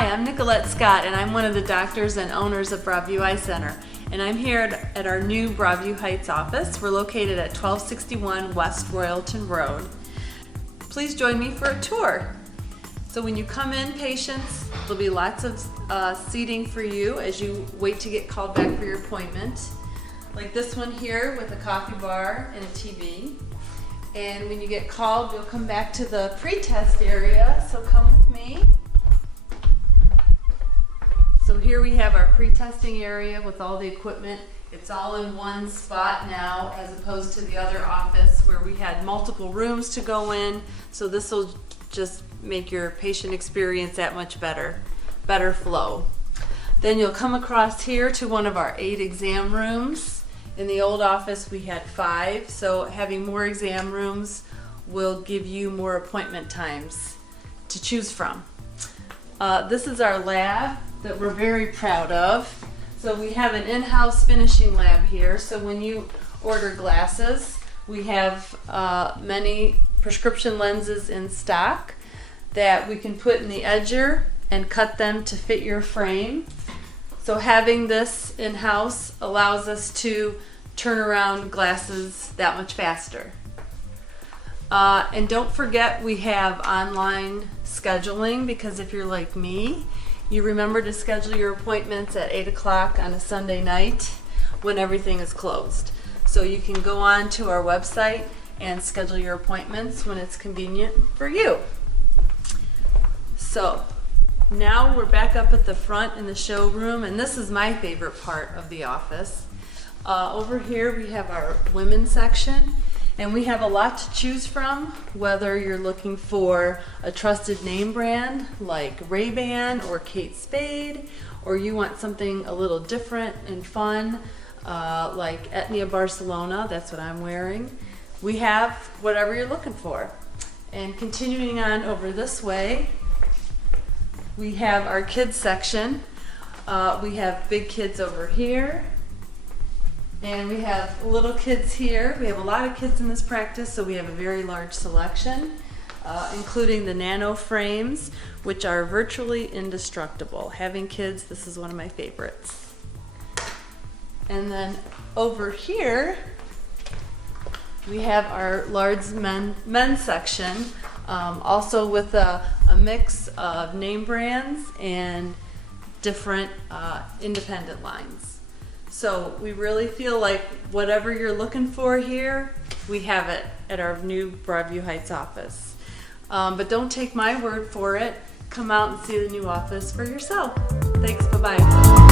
Hi, I'm Nicolette Scott, and I'm one of the doctors and owners of Broadview Eye Center. And I'm here at our new Broadview Heights office. We're located at 1261 West Royalton Road. Please join me for a tour. So when you come in, patients, there'll be lots of seating for you as you wait to get called back for your appointment. Like this one here with a coffee bar and a TV. And when you get called, you'll come back to the pre-test area, so come with me. So here we have our pre-testing area with all the equipment. It's all in one spot now as opposed to the other office where we had multiple rooms to go in. So this will just make your patient experience that much better flow. Then you'll come across here to one of our 8 exam rooms. In the old office we had 5, so having more exam rooms will give you more appointment times to choose from. This is our lab that we're very proud of. So we have an in-house finishing lab here. So when you order glasses, we have many prescription lenses in stock that we can put in the edger and cut them to fit your frame. So having this in-house allows us to turn around glasses that much faster. And don't forget we have online scheduling, because if you're like me, you remember to schedule your appointments at 8 o'clock on a Sunday night when everything is closed. So you can go on to our website and schedule your appointments when it's convenient for you. So now we're back up at the front in the showroom, and this is my favorite part of the office. Over here we have our women's section, and we have a lot to choose from, whether you're looking for a trusted name brand like Ray-Ban or Kate Spade, or you want something a little different and fun like Etnia Barcelona. That's what I'm wearing. We have whatever you're looking for. And continuing on over this way, we have our kids section. We have big kids over here. And we have little kids here. We have a lot of kids in this practice, so we have a very large selection, including the nano frames, which are virtually indestructible. Having kids, this is one of my favorites. And then over here, we have our large men's section, also with a mix of name brands and different independent lines. So we really feel like whatever you're looking for here, we have it at our new Broadview Heights office. But don't take my word for it. Come out and see the new office for yourself. Thanks, bye-bye.